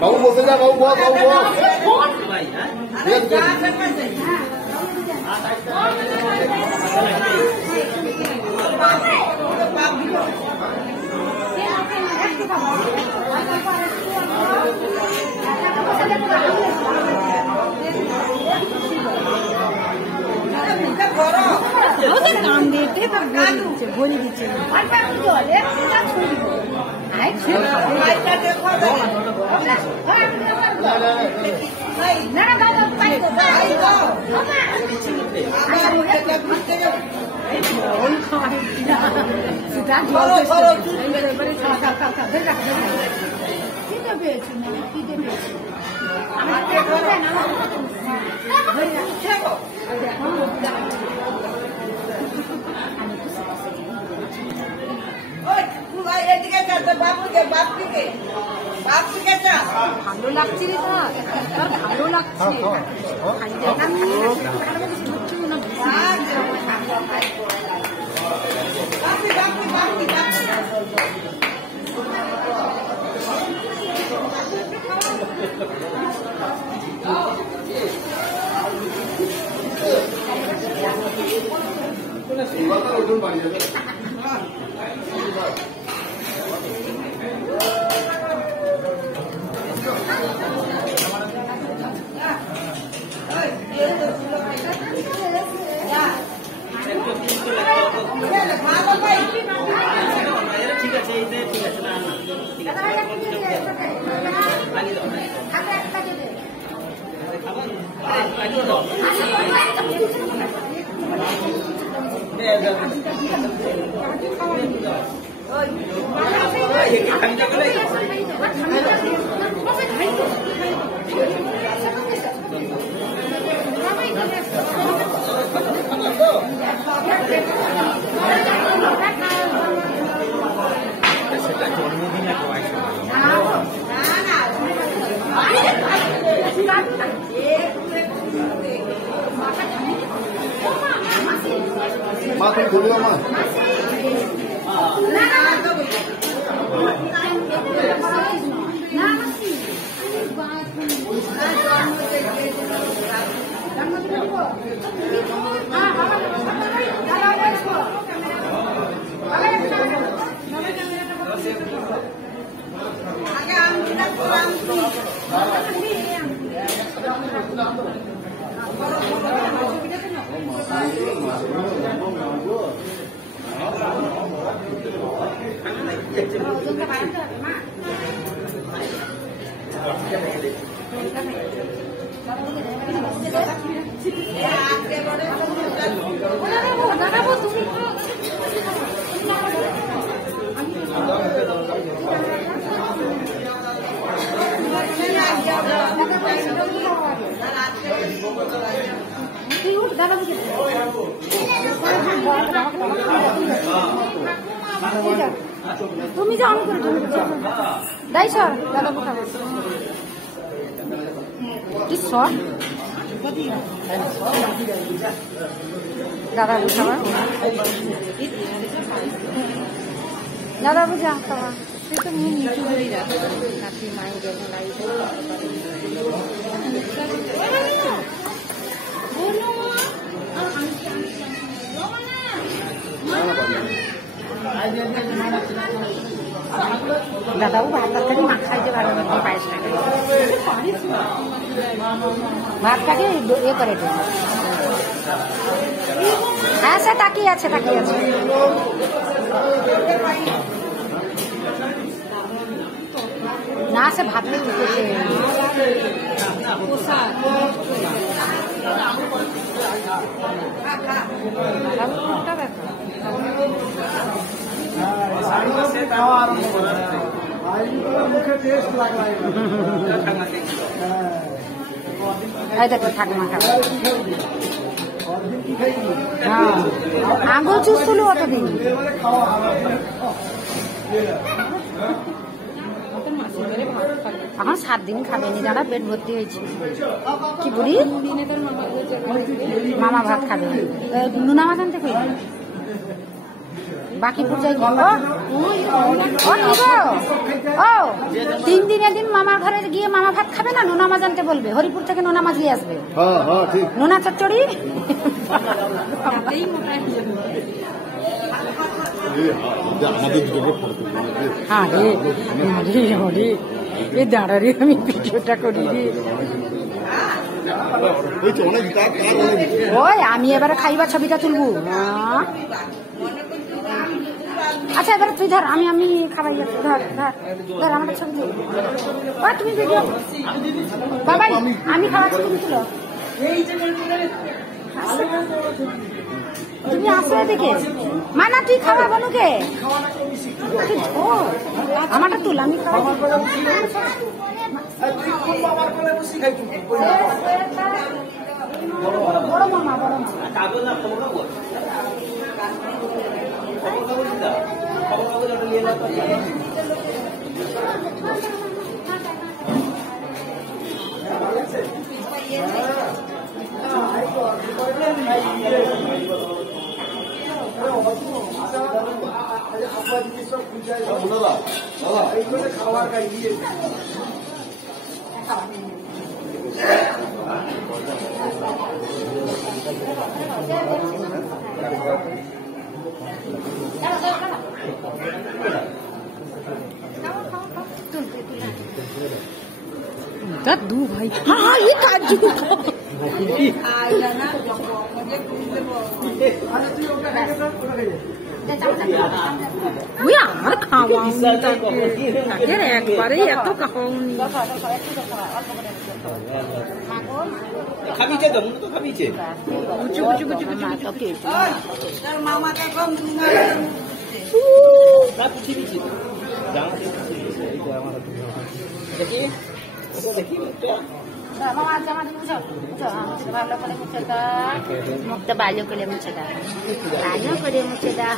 বাবু বসে যা, বাবু বস, বাবু বস। নাম দিতে বলে দিচ্ছে ভালো লাগছে রে, ভালো লাগছে। ঠিক আছে, ঠিক আছে, না মা তুমি বললো মা তুমি যাও দাই সর দাদা খাবো কি সর দাদা খাবার দাদা বুঝা খাবার তুই তো মুখ নিচু করেই রাখ কাকি মাই গেলে দাদাও ভাত থেকে মা খাইতে ভালো লাগে পায়েস লাগে ভাতটাকে ইয়ে করে দেবে হ্যাঁ সে তাকিয়ে আছে না সে ভাত নিয়ে উঠেছে দেখো ঠাকুমা খাবে হ্যাঁ আঙুল চুষছিল অতদিন এখন 7 দিন খাবেনি দাদা পেট ভর্তি হয়েছে কি বলি মামা ভাত খাবে নুনা মাছ আনতে কই বাকিপুর যাই কি ও 3 দিনের দিন মামার ঘরে গিয়ে মামা ভাত খাবে না, নোনা মাছ আনতে বলবে, হরিপুর থেকে নোনা মাছ নিয়ে আসবে, নোনা চচ্চড়ি। দাঁড়া রে, আমি ভিডিওটা করি রে। ওই আমি এবারে খাইবার ছবিটা তুলবো। আচ্ছা এবারে তুই ধর, আমি খাবাই যাচ্ছি, ধর ধর ধর আমার ছবি তুল। তুমি ভিডিও বাবাই, আমি খাওয়ার ছবি তুলো। তুমি আসো এদিকে, মানা তুই খাওয়া বনুকে, আমারটা তুল, আমি খাওয়া। বড় মামা, বড় মামা। খাওয়ার গাই দিয়ে दादू भाई, हाँ ये काजू আর খাওয়া একবারে এত খাওয়ানি। খাবিছে তো, তো খাবিছে দেখি দেখি মুখটা ভালো করে মুছে দাও, ভালো করে মুছে দাও।